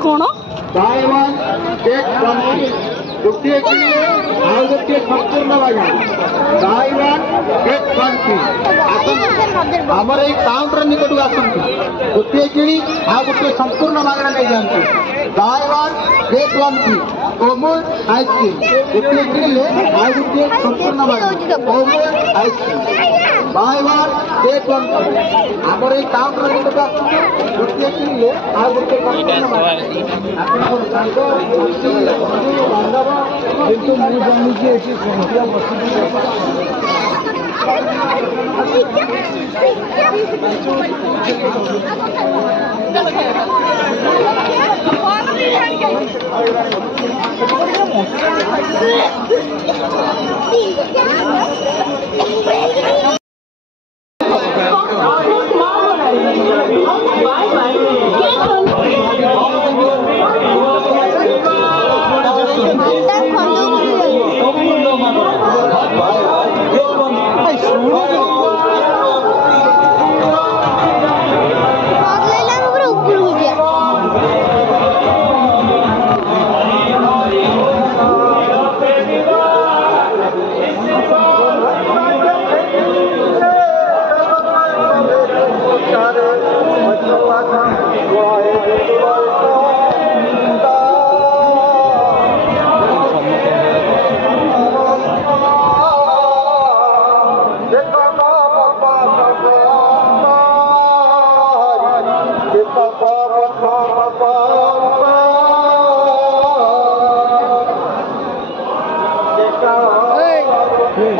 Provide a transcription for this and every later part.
कौन गोटे किଣିଲେ ଆଉ ଗୋଟିଏ ସମ୍ପୂର୍ଣ୍ଣ ମାଗଣା Bai one get one free. ଆମର ଏଇ କାଉଣ୍ଟର ନିକଟକୁ ଆସନ୍ତୁ, ଗୋଟିଏ କିଣି ଆଉ ଗୋଟିଏ ସମ୍ପୂର୍ଣ୍ଣ ମାଗଣା ନେଇଯାଆନ୍ତୁ। Bai one get one free Amul ice cream ଗୋଟିଏ କିଣିଲେ ଆଉ ଗୋଟିଏ ସମ୍ପୂର୍ଣ୍ଣ ମାଗଣା Amul ice cream Bai one get one free. ଆମର ଏଇ କାଉଣ୍ଟର ନିକଟକୁ ଆସନ୍ତୁ, ଗୋଟିଏ କିଣିଲେ ଆଉ ଗୋଟିଏ ସମ୍ପୂର୍ଣ୍ଣ ମାଗଣା। ଆପଣଙ୍କର ସାଙ୍ଗ ବାନ୍ଧବ କିନ୍ତୁ ମୁଁ ଜାଣିଛି ଏଠି ସଂଖ୍ୟା ବସିଛି।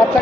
अच्छा